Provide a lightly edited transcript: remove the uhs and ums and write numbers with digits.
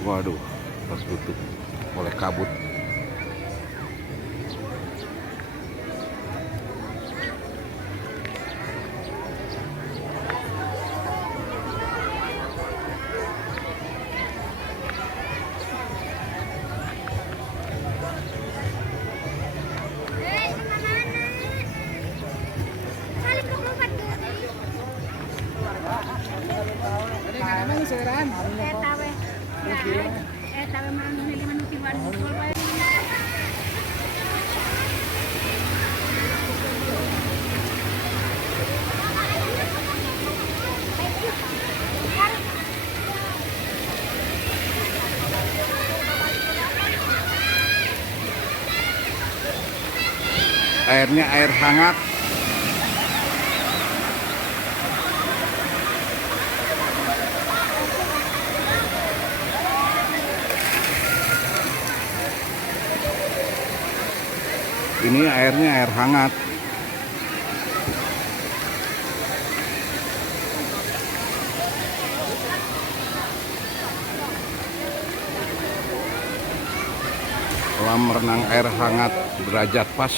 Waduh, tertutup oleh kabut. Airnya air hangat. Ini airnya air hangat. Kolam renang air hangat derajat pas.